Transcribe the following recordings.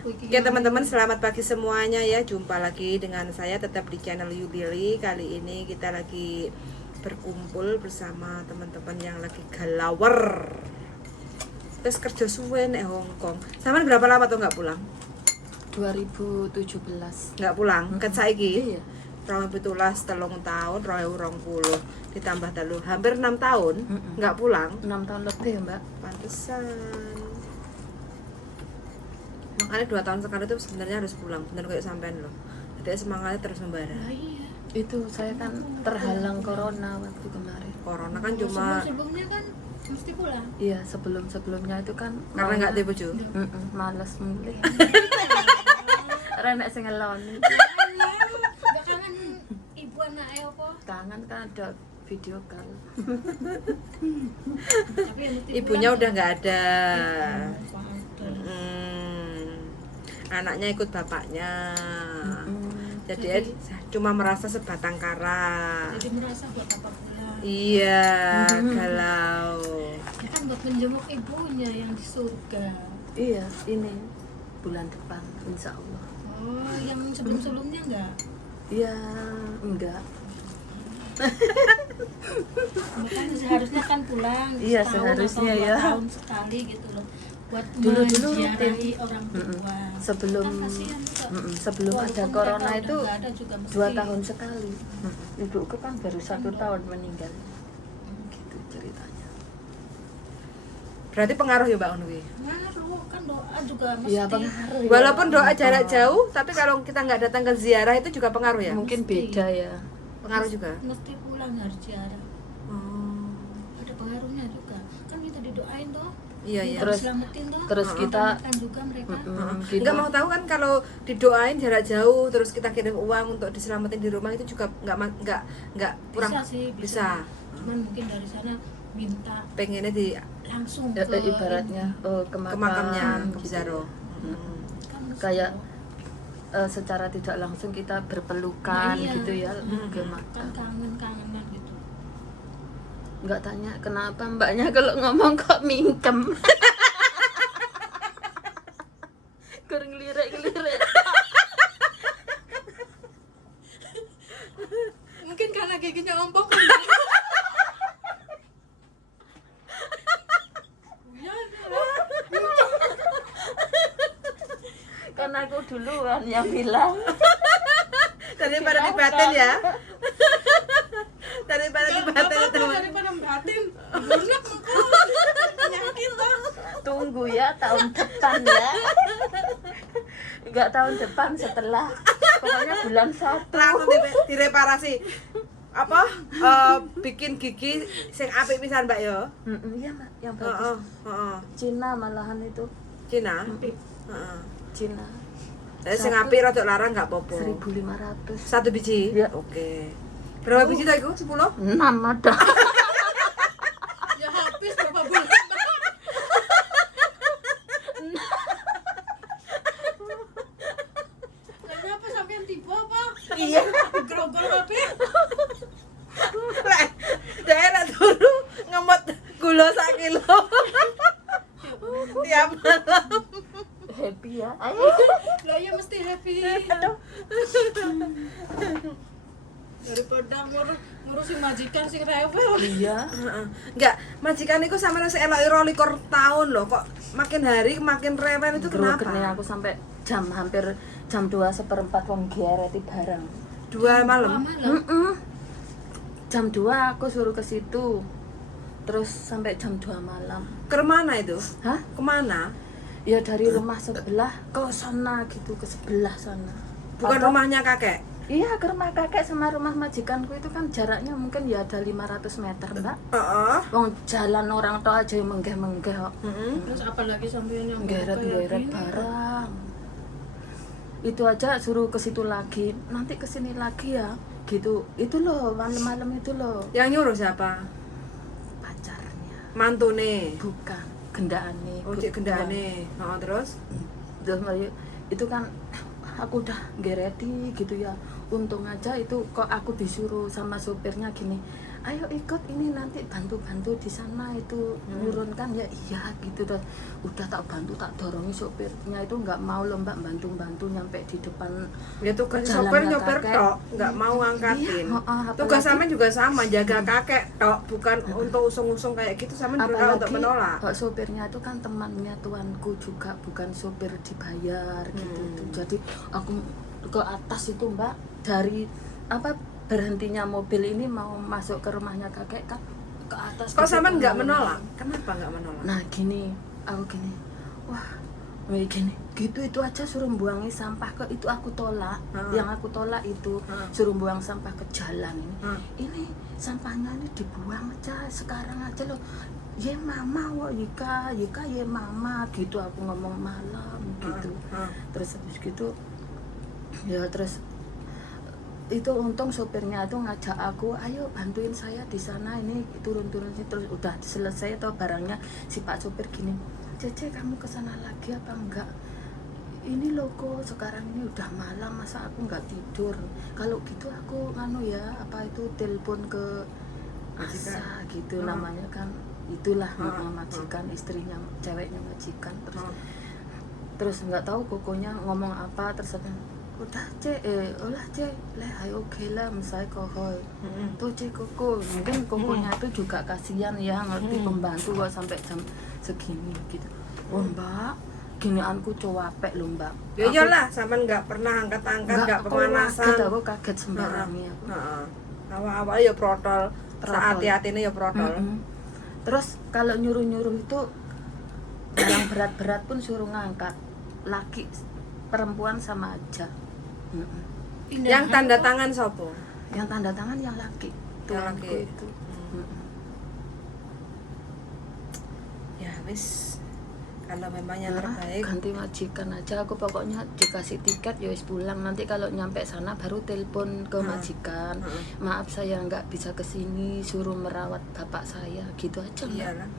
Oke teman-teman, selamat pagi semuanya ya. Jumpa lagi dengan saya tetap di channel Yubili. Kali ini kita lagi berkumpul bersama teman-teman yang lagi galawer. Terus kerja suwe nih Hongkong. Sama berapa lama tuh nggak pulang? 2017. Nggak pulang? Kan saiki? Iya. 2017 telung tahun, 2020 ditambah telu hampir 6 tahun nggak pulang. 6 tahun lebih ya Mbak. Pantesan. Makanya 2 tahun sekali itu sebenarnya harus pulang, bener kayak sampean loh. Jadi semangatnya terus membara. Iya. Itu saya kan terhalang corona waktu kemarin. Corona kan cuma sebelumnya kan mesti pulang. Iya, sebelumnya itu kan karena nggak ada bojo. Males mulai. Renek sing ngeloni. Gak kangen ibu anaknya apa? Kangen kan ada video call. Tapi yang mesti Ibunya pulang udah nggak ada. kan. Anaknya ikut bapaknya. Jadi Jadi- cuma merasa sebatang kara. Jadi merasa buat apa pulang? Iya, galau. Ya kan buat menjenguk ibunya yang di surga. Iya, ini bulan depan insya Allah. Oh, yang sebelum-sebelumnya enggak? Iya, enggak. Makanya seharusnya kan pulang Iya, setahun seharusnya atau 2 ya. tahun sekali gitu loh. Buat Dulu-dulu menziarahi rutin. orang tua. Sebelum Kan kasihan juga. sebelum ada Walaupun corona mereka itu udah nggak ada juga mesti. 2 tahun sekali. Ibuku kan baru 1 tahun meninggal. Gitu ceritanya. Berarti pengaruh ya Mbak Unwi. Ngaruh kan doa juga mesti. Iya, pengaruh. ya. Walaupun doa jarak jauh, tapi kalau kita nggak datang ke ziarah itu juga pengaruh ya. Mungkin beda ya. Pengaruh juga. Mesti pulang harus ziarah. Oh. Ada pengaruhnya juga. Kan kita didoain toh. Iya iya. Terus- Diselamatin toh. terus kita- Kan juga mereka. Gitu. Nggak mau tahu kan kalau didoain jarak jauh terus kita kirim uang untuk diselamatin di rumah itu juga nggak kurang Bisa sih, bisa. Cuman mungkin dari sana minta Pengennya di langsung Ya, ke ibaratnya ke ke makamnya ke gitu. Bizarro. kan mesti. Kayak secara tidak langsung kita berpelukan Nah, iya. gitu ya ke kan makam. kangen-kangenan gitu. Nggak tanya kenapa mbaknya kalau ngomong kok mingkem. Kurang lirik-lirik. Mungkin karena giginya ompong. Kan aku duluan yang bilang. Daripada dibatin ya. Daripada dibatin Apa-apa teman. daripada batin. Lunak penyakit toh. Tunggu ya tahun depan ya. Enggak tahun depan setelah. Pokoknya bulan 1. Langsung direparasi. Apa? Bikin gigi sing apik pisan Mbak yo. Iya Mbak, yang Heeh, bagus. heeh. Cina malahan itu. Cina. Heeh. Cina. Jadi sing apik rada larang nggak apa-apa. 1.500. Satu biji? Iya. Oke. Berapa biji tuh itu? 10? 6 ada. Ya habis berapa bulan. Kenapa sampean tiba apa? Iya. Grogol apa? Lek, daerah turu ngemot gula sak kilo. Tiap malam. Happy ya. Lah ya mesti happy. Daripada ngurusin majikan sing rewel. Iya. Heeh. Enggak, majikan iku sampe nang elok 22 tahun loh, kok makin hari makin rewel itu Grogernya kenapa? aku sampai hampir jam 2:15 wong giareti barang. 2 malam. Jam 2 aku suruh ke situ. Terus sampai jam 2 malam. Ke mana itu? Hah? Kemana? Ya dari rumah sebelah ke sana gitu, ke sebelah sana. Bukan Atau- rumahnya kakek. Iya, ke rumah kakek sama rumah majikanku itu kan jaraknya mungkin ya ada 500 meter, Mbak. Heeh. Wong jalan orang tua aja yang menggeh-menggeh kok. Terus apalagi sampean yang Geret-geret barang. Itu aja suruh ke situ lagi, nanti ke sini lagi ya. Gitu. Itu loh, malam-malam itu loh. Yang nyuruh siapa? Pacarnya. Mantune. Bukan, gendane. Oh, cik gendane. Heeh, terus? Terus Mario, itu kan aku udah gereti gitu ya. Untung aja itu kok aku disuruh sama sopirnya gini, ayo ikut ini nanti bantu-bantu di sana itu nurunkan ya. Iya gitu. Dan udah tak bantu, tak dorongi sopirnya itu nggak mau loh Mbak bantu-bantu nyampe di depan. Ya tugas Jalannya sopir nyopir kakek. tok, nggak mau ngangkatin. Iya, Tugas apalagi- sama juga sama, jaga kakek tok, bukan untuk usung-usung kayak gitu. Sama berusaha untuk menolak. Sopirnya itu kan temannya tuanku juga, bukan sopir dibayar gitu. Jadi aku ke atas itu Mbak, dari apa berhentinya mobil ini mau masuk ke rumahnya kakek kan ke atas. Kok gitu, sama nggak kan. menolak? Kenapa nggak menolak? Nah gini, aku gini, wah kayak gini, gitu itu aja suruh buangi sampah ke itu aku tolak. Yang aku tolak itu suruh buang sampah ke jalan ini. Ini sampahnya ini dibuang aja sekarang aja loh. Ye mama wo Yika ye mama gitu aku ngomong malam gitu. Terus habis gitu ya terus itu untung sopirnya itu ngajak aku, ayo bantuin saya di sana ini turun-turun sih. Terus udah selesai atau barangnya si Pak sopir gini, Cece kamu kesana lagi apa enggak? Ini loh kok sekarang ini udah malam masa aku nggak tidur. Kalau gitu aku nganu ya apa itu telepon ke Asa gitu namanya kan itulah majikan istrinya ceweknya majikan. Terus nggak tahu kokonya ngomong apa terus udah olah leh ayo oke lah misalnya kohoi tuh koko mungkin kokonya itu juga kasihan ya ngerti pembantu kok sampai jam segini gitu. Oh Mbak ginianku cowapek loh Mbak. Ya iyalah, sama nggak pernah angkat-angkat, nggak pemanasan. Aku kaget sembarangnya. Awal-awal ya protol, saat hati-hatinya ya protol. Terus kalau nyuruh-nyuruh itu barang berat-berat pun suruh ngangkat, laki perempuan sama aja. Yang tanda tangan sopo? Yang tanda tangan yang laki, Yang tuanku laki. itu. Ya wis, kalau memang yang terbaik. Ganti majikan aja aku pokoknya dikasih tiket ya wis pulang. Nanti kalau nyampe sana baru telepon ke majikan. Maaf saya nggak bisa kesini, suruh merawat bapak saya gitu aja Mbak. Iyalah.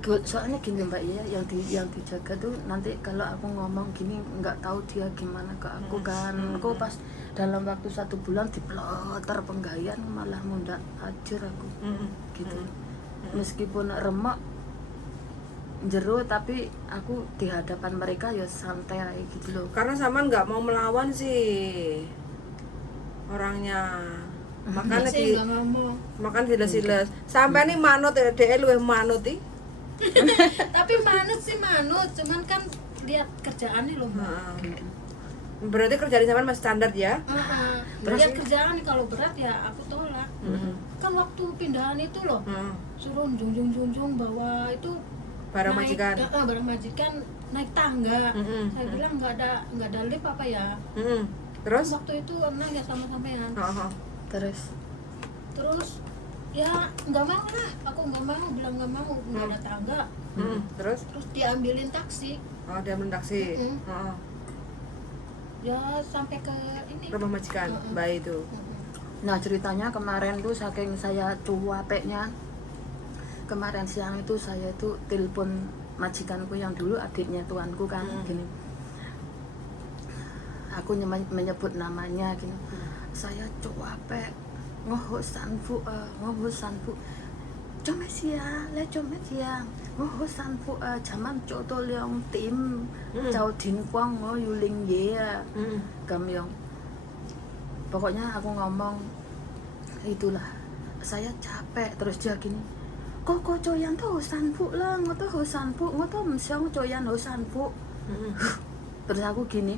Soalnya gini Mbak ya, yang dijaga tuh nanti kalau aku ngomong gini nggak tahu dia gimana ke aku kan. Kok pas dalam waktu 1 bulan diploter penggayaan malah mundak hajar aku gitu. Meskipun remuk jero tapi aku di hadapan mereka ya santai gitu loh. Karena sama nggak mau melawan sih orangnya. Makanya Sih nggak ngomong. makan siles-siles. Sampai nih manut ya, dia luwih manut ih. Tapi manut sih manut, cuman kan lihat kerjaannya loh Mbak. Berarti kerjaan zaman masih standar ya? Lihat kerjaan kalau berat ya aku tolak. Kan waktu pindahan itu loh, suruh junjung bawa itu Barang naik, majikan. Barang majikan naik tangga. Saya bilang nggak ada lift apa ya. Terus? Waktu itu nanya sama sampean. Terus Ya nggak mau lah, aku nggak mau, bilang nggak mau, nggak ada tangga. Terus? Terus diambilin taksi. Oh, dia mendaksi. Ya sampai ke ini. Rumah majikan, bayi itu. nah ceritanya kemarin tuh saking saya cuapeknya, kemarin siang itu saya tuh telepon majikanku yang dulu adiknya tuanku kan gini. Aku menyebut namanya gini. Saya cuapek ngoho sanfu chome sia ngoho sanfu jaman choto leong tim chao din quang ngo yuling ye gamyong. Pokoknya aku ngomong itulah saya capek. Terus dia gini kok coyan tuh sanfu lah ngoto sanfu ngoto msiang coyan ho sanfu. Terus aku gini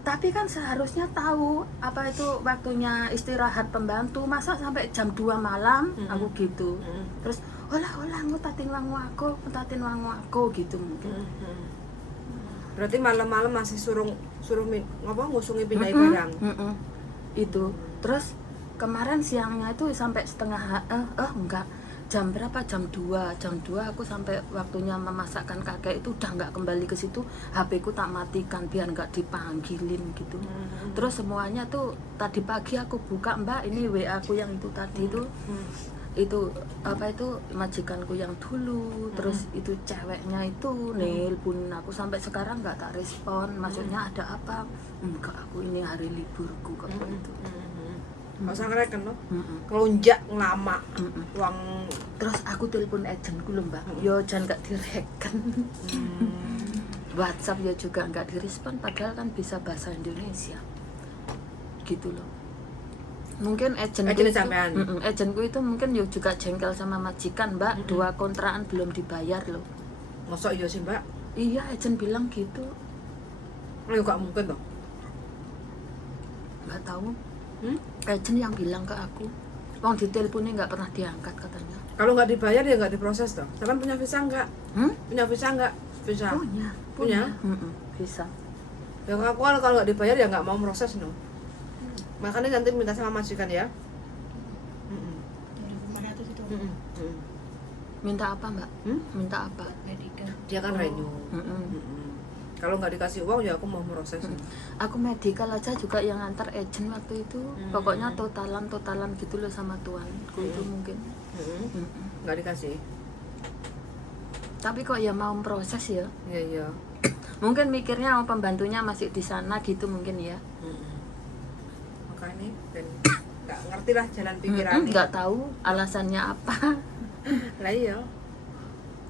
tapi kan seharusnya tahu apa itu waktunya istirahat pembantu, masa sampai jam 2 malam aku gitu. Terus olah ngutatin wangu aku gitu mungkin. Berarti malam-malam masih suruh ngusungi pindahin barang. Itu terus kemarin siangnya itu sampai setengah enggak jam berapa, jam 2 aku sampai waktunya memasakkan kakek itu udah nggak kembali ke situ. HP ku tak matikan biar nggak dipanggilin gitu. Terus semuanya tuh tadi pagi aku buka Mbak ini WA aku yang itu tadi itu apa itu majikanku yang dulu. Terus itu ceweknya itu nelpon aku sampai sekarang nggak tak respon. Maksudnya ada apa? Enggak, aku ini hari liburku kok itu. Nggak usah ngereken no. Mm-mm. Ngelunjak ngelama. Mm-mm. Uang Terus aku telepon agentku lho mbak, yo jangan gak direken. WhatsApp ya juga nggak direspon, padahal kan bisa bahasa Indonesia gitu loh. Mungkin agentku Agent itu, sampean. agentku itu mungkin yo juga jengkel sama majikan mbak, 2 kontrakan belum dibayar loh. Mosok iya sih mbak? Iya, agent bilang gitu. Oh ya gak mungkin toh. Nggak tahu, agent yang bilang ke aku, wong diteleponnya nggak pernah diangkat katanya. Kalau nggak dibayar ya nggak diproses toh. Sampean punya visa nggak? Punya visa nggak? Visa. Punya. Punya? Bisa. Ya aku kalau nggak dibayar ya nggak mau proses no. Makanya nanti minta sama majikan ya. 2.500 itu Minta apa mbak? Minta apa? medical. Dia kan renew. Kalau nggak dikasih uang ya aku mau proses. Aku medical aja juga yang antar agent waktu itu. Pokoknya totalan gitu loh sama tuanku itu mungkin. Nggak dikasih. Tapi kok ya mau proses ya? Iya. Mungkin mikirnya pembantunya masih di sana gitu mungkin ya. Makanya dan nggak ngerti lah jalan pikirannya. Nggak tahu alasannya apa. Lah iya.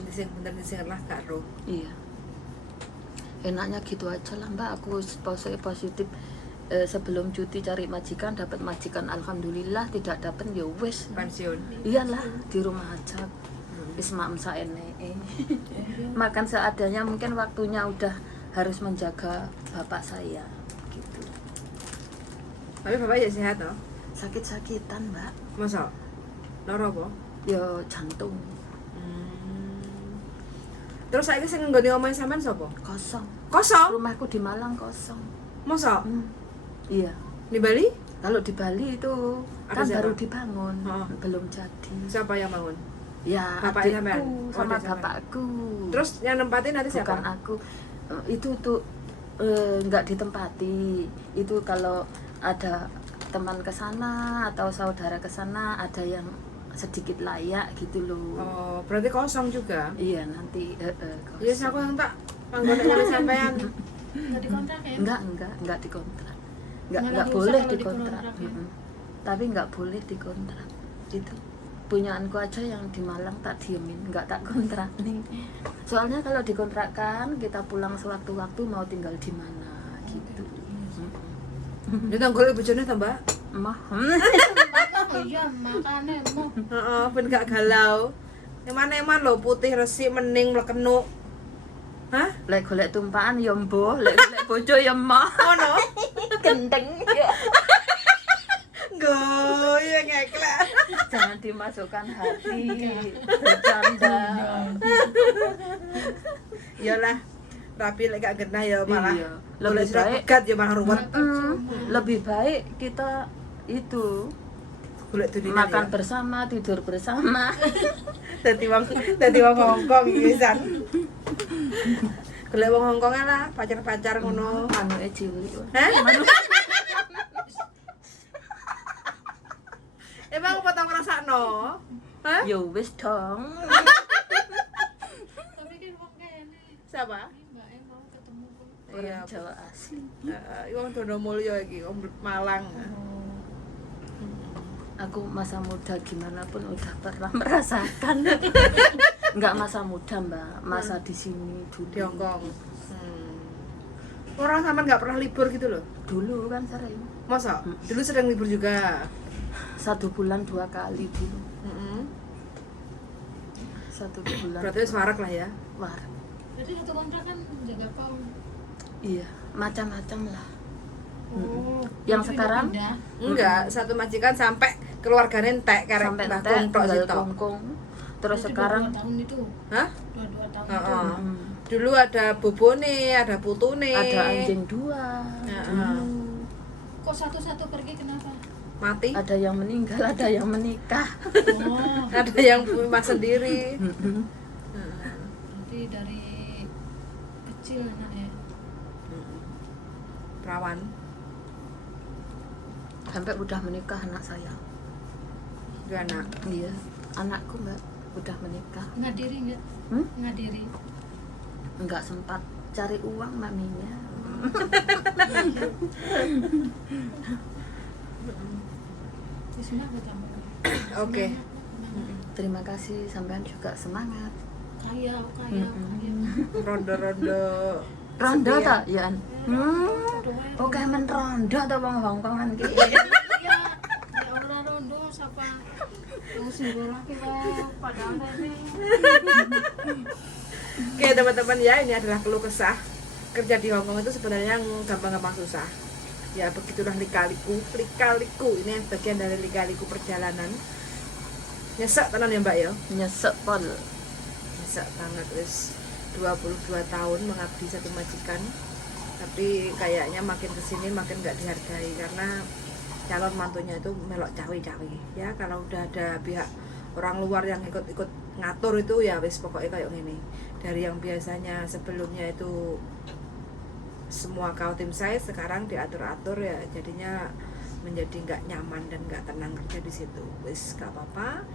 Dising bener dising lah gak roh. Iya. Enaknya gitu aja lah mbak, aku positif. Sebelum cuti cari majikan, dapat majikan alhamdulillah, tidak dapat ya wes Pensiun. iyalah di rumah aja wis mak saene makan seadanya, mungkin waktunya udah harus menjaga bapak saya gitu. Tapi bapak ya sehat toh? Sakit-sakitan mbak, Masa? Loro apa? ya jantung. Terus saya sing nggone omahe sampean sapa? Kosong, Kosong? rumahku di Malang kosong. Masa? Iya, Di Bali? kalau di Bali itu Ada kan siapa? baru dibangun, Oh. belum jadi. Siapa yang bangun? Ya Bapaknya sampean? adikku Oh, sama adik sampean. bapakku. Terus yang nempatin nanti siapa? Bukan aku. Itu tuh nggak ditempati. Itu kalau ada teman ke sana atau saudara ke sana, ada yang sedikit layak gitu loh. Oh, berarti kosong juga. Iya nanti Iya, aku yang tak panggonan oleh sampean. Nggak dikontrak ya? enggak dikontrak. Nggak Enggak ada boleh dosa kalau dikontrak. dikontrak, ya? Tapi enggak boleh dikontrak. Itu punyaanku aja yang di Malang tak diemin, enggak tak kontrak nih. Soalnya kalau dikontrakkan kita pulang sewaktu-waktu mau tinggal di mana gitu. Dia tanggul bojone ta, Mbak? Mah. Oh iya, makanya mau. Heeh, ben gak galau. Eman-eman lho putih resik mening mlekenuk. Hah? Lek golek tumpakan ya mbuh, lek golek bojo ya mah. Ngono. Gendeng. Goyang ngeklek. Jangan dimasukkan hati. Bercanda. Iyalah. Rapi lek gak genah ya malah. Iya. Lebih Lebih surat baik. pegat ya malah ruwet. Lebih baik kita itu Golek dunia makan ya. bersama, tidur bersama. Dadi wong Hongkong pisan. Golek wong Hongkong lah, pacar-pacar ngono. Anu cilik. Hah? Emang apa tau ngrasakno? Hah? Ya wis dong. Tapi kan wong kene. Siapa? Mbak mau ketemu kok. Iya, Orang Jawa asli. iki wong Donomulyo iki, wong Malang. Aku masa muda gimana pun udah pernah merasakan. Enggak masa muda mbak, masa di sini dulu. Di Hongkong. Orang sama nggak pernah libur gitu loh. Dulu kan sering. Masa? Dulu sedang libur juga. 1 bulan 2 kali dulu. 1 bulan. Berarti semarak lah ya. Wah, Jadi satu kontrak kan jaga kau. iya, macam-macam lah. Oh. Yang sekarang pindah. Enggak, satu majikan sampai keluarganya entek karek sampai Mbah entek Kung tok tinggal sitok. kongkong. Terus Jadi sekarang 22 tahun itu. Hah? 22 tahun Heeh. itu. Dulu ada bobone, ada putune. ada anjing 2. Dulu. Kok satu-satu pergi kenapa? Mati. Ada yang meninggal, ada yang menikah. Oh, Ada yang rumah sendiri. berarti dari kecil anaknya. Perawan. Sampai udah menikah anak saya. Dua anak. Iya, anakku mbak udah menikah. Ngadiri enggak? Hmm? Ngadiri. Enggak sempat cari uang maminya. pasti semangat kamu. Oke. Terima kasih, sampean juga semangat. Kaya. Rondo-rondo Rondo setia. ta, Yan? Oke, men rondo ta wong Hongkongan ki. Ya orang rondo siapa singgul lagi padahal ini. Oke teman-teman ya, ini adalah keluh kesah kerja di Hongkong itu sebenarnya gampang-gampang susah. Ya begitulah lika-liku ini bagian dari lika-liku perjalanan. Nyesek tenan ya Mbak ya. Nyesek pol. Nyesek banget wis 22 tahun mengabdi satu majikan. Tapi kayaknya makin kesini makin nggak dihargai karena calon mantunya itu melok cawe-cawe. Ya kalau udah ada pihak orang luar yang ikut-ikut ngatur itu ya wis pokoknya kayak gini. Dari yang biasanya sebelumnya itu semua kau tim saya sekarang diatur-atur ya jadinya menjadi nggak nyaman dan nggak tenang kerja di situ. Wis gak apa-apa,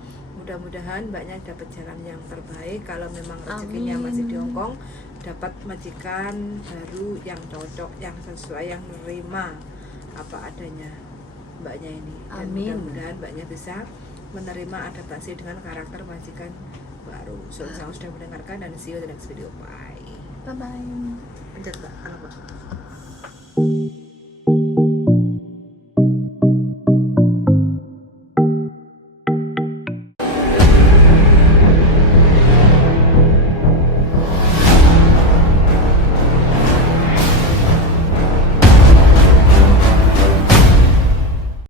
mudah-mudahan mbaknya dapat jalan yang terbaik. Kalau memang rezekinya masih di Hongkong, dapat majikan baru yang cocok, yang sesuai, yang menerima apa adanya mbaknya ini. Dan mudah-mudahan mbaknya bisa menerima adaptasi dengan karakter majikan baru. Sudah mendengarkan dan see you in the next video. Bye. Bye bye. Lanjut Mbak, apa?